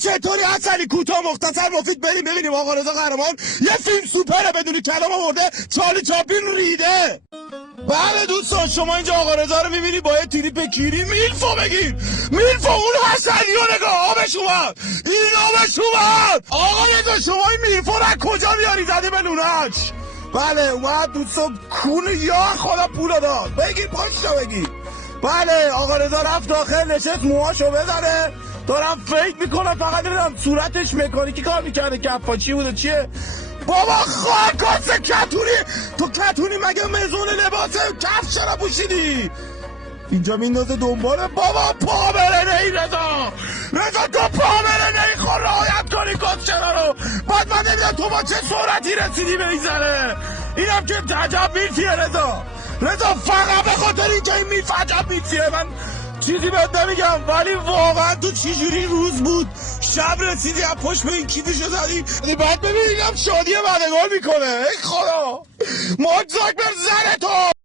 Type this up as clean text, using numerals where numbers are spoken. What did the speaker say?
چطوری حسنی؟ کوتاه مختصر مفید بریم ببینیم آقا رضا قهرمان یه فیلم سوپره بدون کلام آورده، چارلی چاپلین ریده. بله دوستان شما اینجا آقا رضا رو میبینی با یه تریپ کیری میلفو بگیر، میلفو اون حسنی رو نگاه، آبش اومد، این آبش اومد. آقا رضا شما این میلفو رو کجا میاری زده به لونش؟ بله اومد دوستان کون یا خدا پولا داد، بگیر پاشو بگیر. بله آقا رضا رفت داخل نشست موهاشو بزنه، دارم فکر میکنم فقط نمیدونم صورتش مکانیکی کار میکرده کفاچی بوده چیه. بابا خاکاس کتونی، تو کتونی مگه مزون لباسه کف چرا پوشیدی؟ اینجا میندازه دنباله. بابا پا بره نی رضا تو پا بره نی خور رعایت کنی کس چرا رو. بعد من نمیدونم تو با چه سرعتی رسیدی به این زنه، اینم که عجب میلفیه رضا فقط به خاطر اینکه این میلف عجب میلفیه. من چیزی بهت نمیگم ولی واقعا تو چجوری روز بود شب رسیدی از پشت به این کیفشو زدی، بعد ببینیدم شادی بدگار میکنه. ای خدا مارک زاکبرگ زنه تو